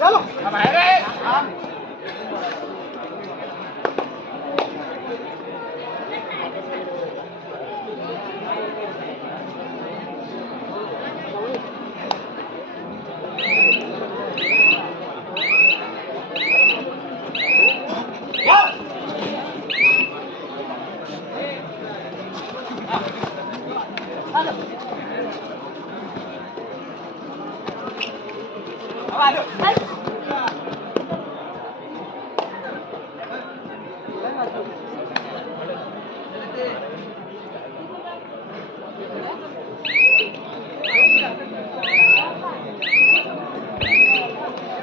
ચાલો.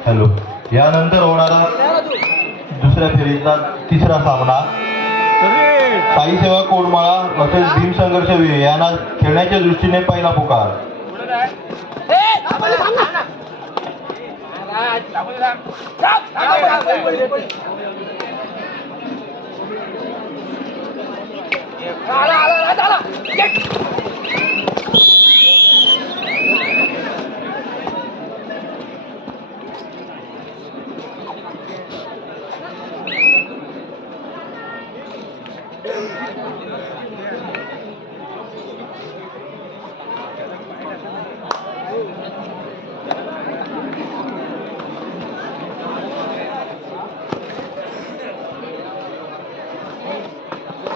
हॅलो. यानंतर होणारा दुसऱ्या फेरीचा तिसरा सामना. साई सेवा कोडमाळा तसेच भीम संघर्ष यांना खेळण्याच्या दृष्टीने पहिला पुकार. 来，小朋友们，走，来，来，来。打了打了来打了！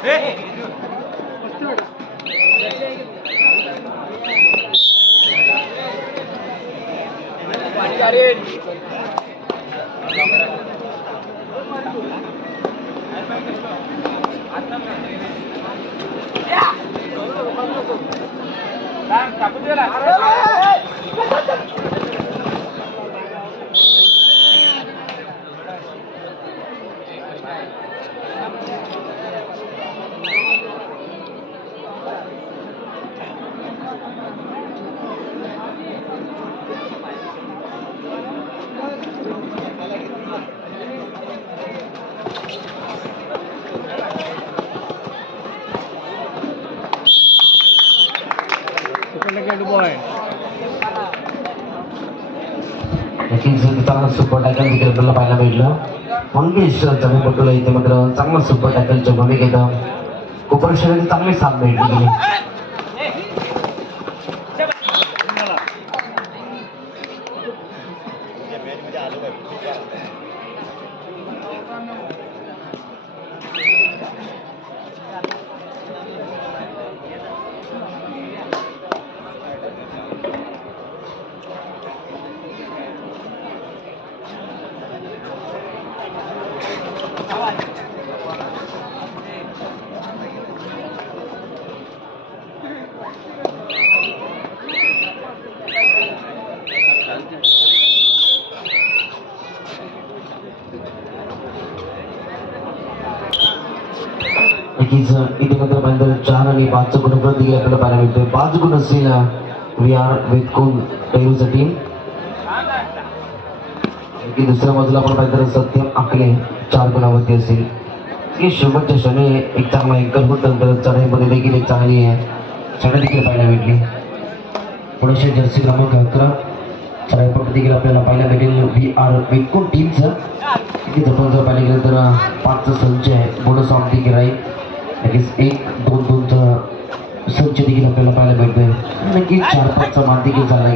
हा, टाकू दे, थांब. थांब, थांब, थांब, थांब. आला, आला, आला, आला. ये. पाणी अरे टाकू दे ना. सेकंड पॉईंट नक्कीच चांगला सुपर टॅकल तिकडे आपल्याला पाहायला भेटलं. मंगेश जमीपटूला इथे मात्र चांगला सुपर टॅकलच्या भूमिकेत. कुपर चांगली साथ भेटली गेली इथे चार आणि पाच गुण प्रति आपल्याला पाहायला पाच गुण असतील वी आर विथ कोण टेरूचं टीम दुसऱ्या बाजूला आपण पाहिलं सत्यम आकले चार गुणावरती असेल. की शेवटच्या क्षणी एक चांगला एकल होतं तर चढाईमध्ये देखील एक चांगली चढाई देखील पाहायला भेटली. पुढे जर्सी क्रमांक अकरा. चढाईपट देखील आपल्याला पाहायला भेटेल. व्ही आर विकोन टीमचं की जवळ जर पाहिलं गेलं तर पाचचा संच आहे. बोनस ऑफ देखील राहील नक्कीच एक दोन दोनचा संच देखील आपल्याला पाहायला भेटतोय. नक्कीच चार पाचचा मान देखील चालला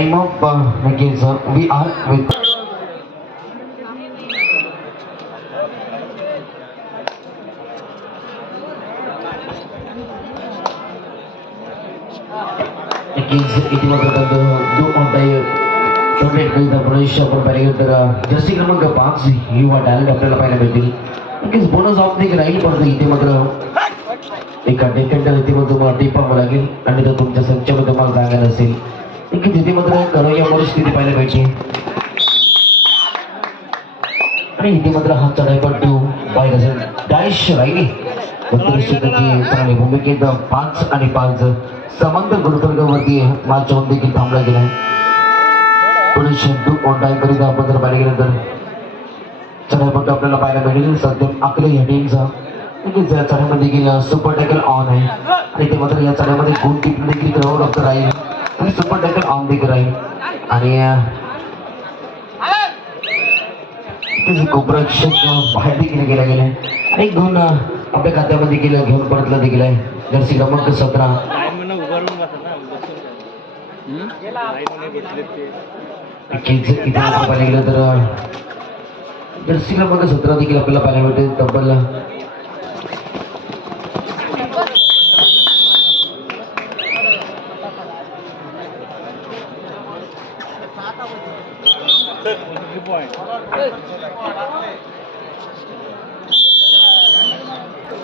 time इथे uh, टाइम ऑफ नक्कीच वी आर विथ नक्कीच इथे मात्र त्यात दोन प्रवेश आपण तर जर्सी क्रमांक पाच युवा टॅलेंट आपल्याला पाहायला नक्कीच बोनस ऑफ देखील राहील पण इथे मात्र एका डेकंटर इथे तुम्हाला टिपावं लागेल आणि तो तुमच्या संचामध्ये तुम्हाला जागा नसेल नक्कीच इथे मात्र करोया परिस्थिती पाहायला पाहिजे. आणि इथे मात्र हा चढाईपट्टू पाहिजे असेल डायश राहिली. दत्तरक्षकाची चांगली भूमिकेत पाच आणि पाच. समांतर गुरुवर्गावरती मागच्या होऊन देखील थांबला गेलाय पुणे शंतू ओंडाईकरिता आपण जर पाहिलं गेलं तर. चढाईपट्टू आपल्याला पाहायला मिळेल. सध्या आकले या टीमचा नक्कीच म्हणजे चढाईमध्ये देखील सुपर टॅकल ऑन आहे. आणि ते मात्र या चढाईमध्ये गुण टिप देखील राहील. आणि सुपर टॅकल ऑन देखील राहील आणि अं, गोपरक्षक बाहेर देखील गेला आहे आणि एक दोन आपल्या खात्यामध्ये गेलं घेऊन परतलं देखील आहे. जर्सी क्रमांक सतरा. पाहायला गेलं तर जर्सी क्रमांक सतरा देखील आपल्याला पाहायला मिळते तब्बल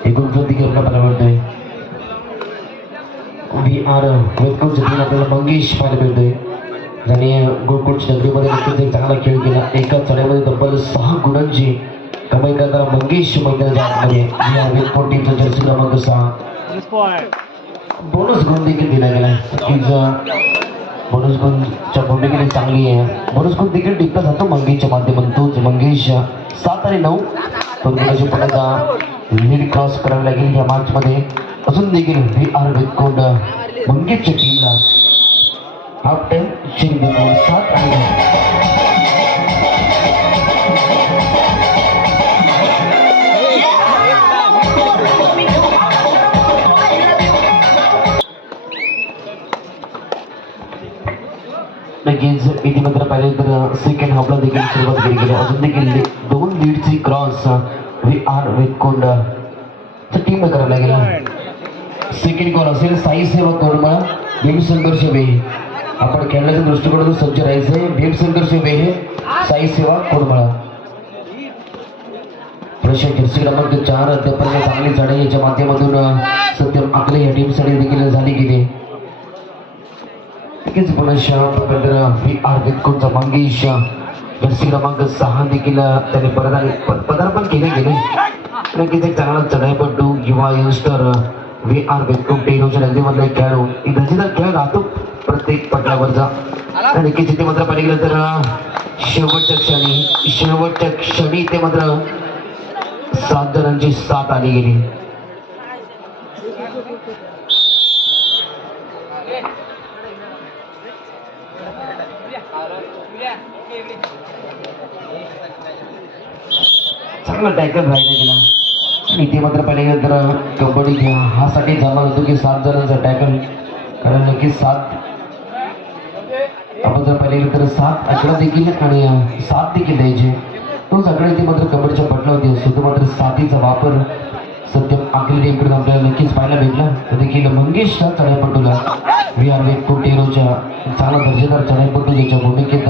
एकूण प्रति आपल्याला मिळतोय व्ही आर वेदकोटच्या टीम आपल्याला मंगेश पाहायला मिळतोय. ज्याने गोकुळच्या नक्कीच एक चांगला खेळ केला. एका चढ्यामध्ये तब्बल सहा गुणांची कमाई करताना मंगेश मैदानाच्या आतमध्ये आर वेदकोट टीमचा जर्सी क्रमांक सहा. पॉईंट बोनस गुण देखील दिला गेला नक्कीच भूमिकेने चांगली आहे. बोनस देखील टिकला जातो मंगेशच्या माध्यमातून. तोच मंगेश सात आणि नऊ. दोन गुणाची लीड क्रॉस करावी लागेल या मार्चमध्ये अजून देखील व्ही आर विकोंड मंगेशच्या टीमला हाफ टाईम चिरी सात आणि लगेच इथे मात्र पाहिले तर सेकंड हाफला देखील सुरुवात केली गेली. अजून देखील दोन लीडची क्रॉस व्ही आर वेकोंड टीम करायला गेला. सेकंड कॉल असेल साई सेवा कोरमळा भीमशंकर शेबे. आपण खेळण्याच्या दृष्टिकोनातून सज्ज राहायचंय. भीमशंकर शेबे हे साई सेवा कोरमळा प्रश्न जर्सी क्रमांक चार अद्यापर्यंत चांगली चढाई याच्या माध्यमातून सत्यम आपल्या या टीमसाठी देखील झाली गेली. नक्कीच पुन्हा प्रकारे व्ही आर वितकोणचा मंगेश जर्सी क्रमांक सहा देखील त्याने पदार्पण पदार्पण केले गेले नक्कीच एक चांगला चढाईपट्टू युवा यंगस्टर व्ही आर वितकोण टेरोच्या नगरीमधला एक खेळाडू एक दर्जेदार खेळ राहतो प्रत्येक पटलावरचा आणि नक्कीच इथे मात्र पाहिजे गेलं तर शेवटच्या क्षणी शेवटच्या क्षणी ते मात्र सात जणांची साथ आली गेली चांगला टॅकल राहिला गेला आणि इथे मात्र पहिल्यानंतर गेलं तर कबड्डी घ्या हा साठी जमा होतो की सात जणांचा टॅकल कारण नक्कीच सात आपण जर पहिल्यानंतर सात अकरा देखील आणि सात देखील द्यायचे. तो सगळे इथे मात्र कबड्डीच्या पटलावरती असतो तो मात्र साथीचा वापर सत्य आकली टीमकडून आपल्याला नक्कीच पाहायला भेटला. तर देखील मंगेशच्या चढाईपटूला व्ही आर वेद चांगला दर्जेदार चढाईपटू ज्याच्या भूमिकेत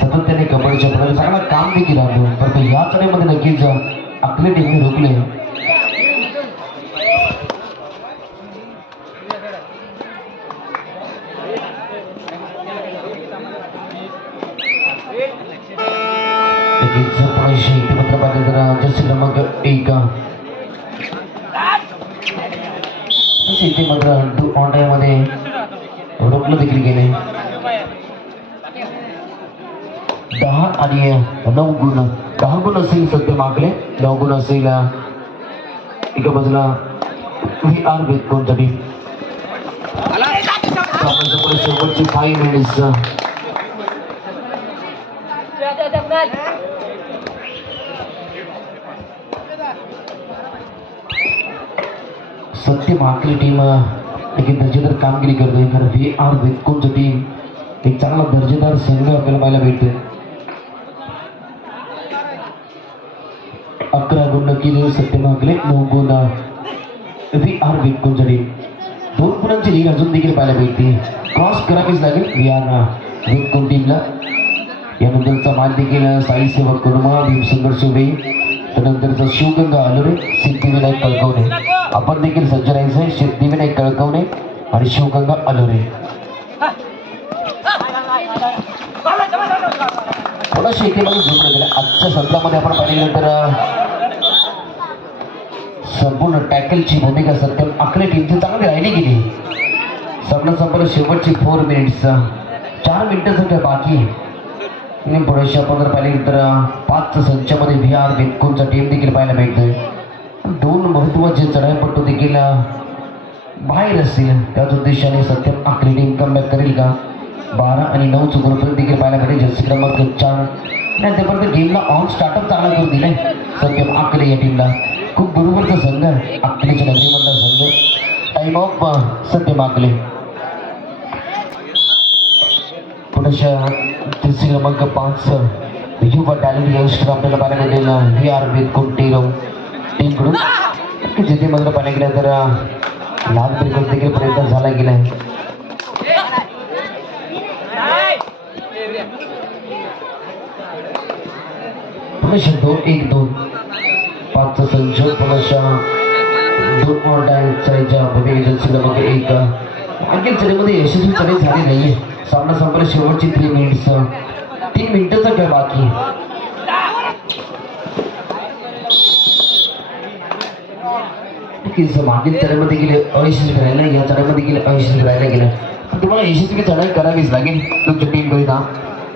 सातत्याने कबड्डीच्या पटाला चांगला काम देखील राहतो परंतु या चढाईमध्ये नक्कीच आपले टीमने रोखले मात्र पाहिजे एक मात्र ऑनमध्ये रोखलं देखील गेले दहा आणि नऊ गुण दहा गुण असेल सत्य मागले नऊ गुण असेल एका बाजूला व्ही आर बेतकोणसाठी शेवटची फाईव्ह मिनिट्स सत्य मागली टीम एक दर्जेदार कामगिरी करतोय. कारण व्ही आर वेदकोणचं टीम एक चांगला दर्जेदार संघ आपल्याला पाहायला भेटतोय. अकरा गुण नक्की सत्यमागले नऊ गुण व्ही आर वेदकोणचं टीम दोन गुणांची लीग अजून देखील पाहायला भेटते. क्रॉस करावीच लागेल. व्ही आर वेदकोण टीमला यानंतरचा मान देखील साई सेवक कुर्मा भीमशंकर शिवे त्यानंतरचा शिवगंगा अलोरे सिद्धिविनायक कळकवणे. आपण देखील सज्ज राहायचं आहे सिद्धिविनायक कळकवणे आणि शिवगंगा अलोरे. थोडा शेतीमध्ये जोडलं गेलं आजच्या सत्रामध्ये आपण पाहिलं तर संपूर्ण टॅकलची भूमिका सत्यम आकडे टीमची चांगली राहिली गेली. सामना संपलं शेवटची फोर मिनिट्स चार मिनिटं काय बाकी. आहे. आणि पुढे आपण तर पाच संचामध्ये व्ही आर टीम देखील पाहायला मिळतोय. दोन महत्त्वाचे चढाईपट्टू देखील बाहेर असतील. त्याच उद्देशाने सत्यम आखरी टीम कमबॅक करेल का? बारा आणि नऊचं चुकून देखील पाहायला मिळेल जर्सी क्रमांक चार. नाही त्यापर्यंत गेमला ऑन स्टार्टअप चांगला करून दिलाय सत्यम आकरे या टीमला खूप बरोबरचा संघ आहे. आकलेच्या नगरीमधला संघ. टाईम ऑफ सत्यम आकले पुढच्या दुसरी क्रमांक पाच युवा टॅलेंट यंगस्टर आपल्याला पाहायला मिळेल व्ही आर बेतकून टीम टीमकडून जिथे मात्र पाहायला गेलं तर लाल ब्रेकर्स देखील प्रयत्न झाला गेला आहे पुनश्च हो, एक दोन पाचचा संच पुनश्च दोन more time चढाईच्या भूमिकेच्या क्रमांक एक आणखी चढीमध्ये यशस्वी चढाई झाली नाही आहे सामना संपला शेवटची तीन मिनिट्स तीन मिनिटाचा खेळ बाकी. मागील चढाईमध्ये गेले अयशस्वी करायला या चढाईमध्ये गेले अयशस्वी राहायला गेलं. पण तुम्हाला यशस्वी चढाई करावीच लागेल तुमच्या टीम करिता.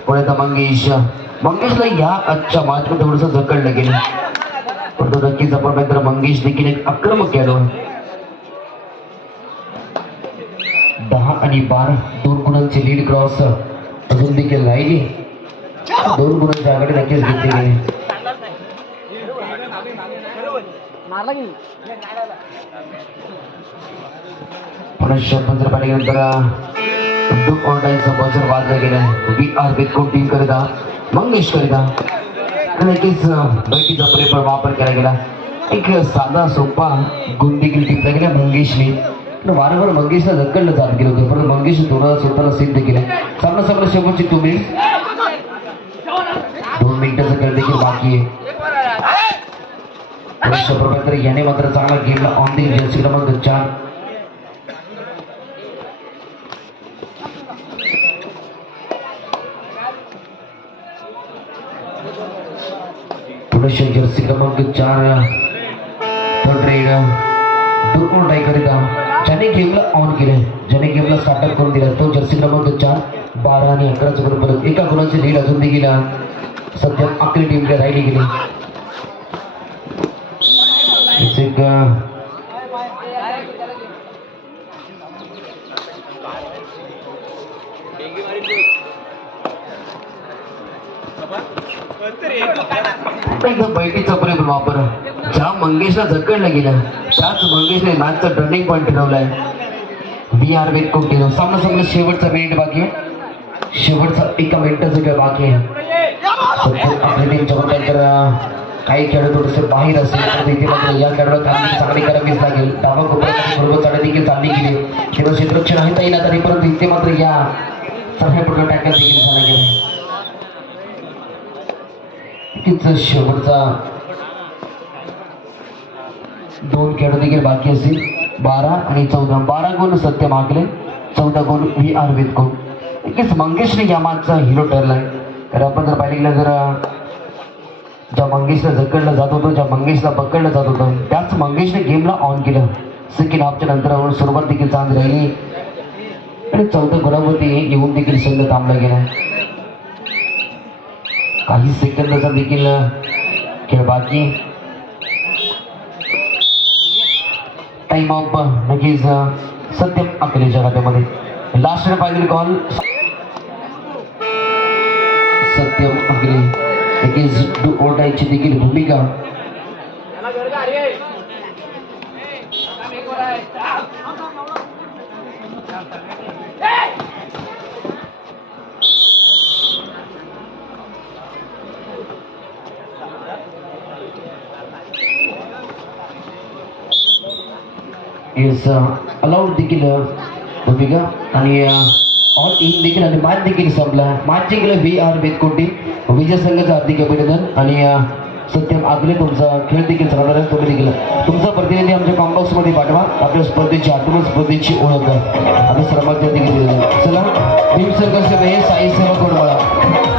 पुढे आता मंगेश मंगेशला या आजच्या मॅचमध्ये थोडंसं झकडलं गेलं परंतु नक्कीच आपण मंगेश देखील एक आक्रमक खेळाडू आहे. दहा आणि बारा दोन गुणांची लीड क्रॉस अजून देखील राहिली. दोन गुणांची आघाडी नक्कीच घेतली गेली पुनश्च आपण जर. पाहिलं गेलं तर दुःख वाजला गेला बी आर बेतकोण टीम करिता मंगेश करिता. आणि नक्कीच बैठीचा पुरेपूर वापर केला गेला. एक साधा सोपा गुण देखील टिपला गेला मंगेशने. वारंवार मंगेशला धक्कडलं जात गेलं होतं. परंतु मंगेश थोडं स्वतःला सिद्ध केलं सामना सामना शेवटची टू मिनिट दोन मिनिटाचं खेळ देखील बाकी आहे. पुरुष प्रभाकर याने मात्र चांगला गेमला ऑन दी जर्सी क्रमांक चार. पुरुष जर्सी क्रमांक चार. Third red. दुर्गुण ट्राय करीता ज्याने गेमला ऑन केले ज्याने गेमला स्टार्टअप करून दिला तो जर्सी क्रमांक चार बारा आणि अकरा गुण परत। एका गुणाची लीड अजून देखील सध्या आपली टीमकडे राहिली गेली बैठीचा वापर। ज्या मंगेशला झकडलं गेलं. त्याच मंगेशने मॅचचा टर्निंग पॉईंट ठरवलाय. बी आर वेट केलं सामना सामना शेवटचा मिनिट बाकी आहे. शेवटचा एका मिनिटाचं काय बाकी आहे. सध्या आपल्या तर काही खेळाडू थोडेसे बाहेर असेल तर इथे मात्र या खेळाडूला कामगिरी चांगली करावीच लागेल. डावा कोपऱ्यात बरोबर देखील चांगली केली तेव्हा क्षेत्रक्षण आहे येईल तरी परंतु इथे मात्र या सगळ्या पुढला टॅकल देखील झाला गेला. शेवटचा दोन खेळाडू देखील बाकी असतील. बारा आणि चौदा. बारा गुण सत्य मागले. चौदा गुण व्ही आर विथ गुण नक्कीच मंगेशने या मागचा हिरो ठरलाय तर आपण जर पाहिलं गेलं तर ज्या मंगेशला जकडलं जात होतं ज्या मंगेशला पकडलं जात होतं त्याच मंगेशने गेमला ऑन केलं. सेकंड हाफच्या नंतरावर सुरुवात देखील चांगली राहिली. आणि चौथ्या गुणावरती येऊन देखील संघ थांबला गेला. काही सेकंदाचा देखील खेळ बाकी. टाइम ऑफ लगेच सत्यम अकलेच्या खात्यामध्ये लास्ट पाहिजे कॉल सत्यम अकले। लगेच डू ओटायची देखील भूमिका येस अलाउड uh, देखील अ, भूमिका. आणि uh, ऑल इन देखील आणि मॅच देखील संपला. मॅच जिंकलं वी आर बेतकोटी विजय संघाचं हार्दिक अभिनंदन. आणि सत्यम आगले तुमचा खेळ देखील चालणार आहे. तुम्ही देखील तुमचा प्रतिनिधी आमच्या कॉम्बॉक्समध्ये पाठवा. आपल्या स्पर्धेची आत्म स्पर्धेची ओळख आपल्या सर्वांच्या देखील चला भीम सर्कल से साई सेवा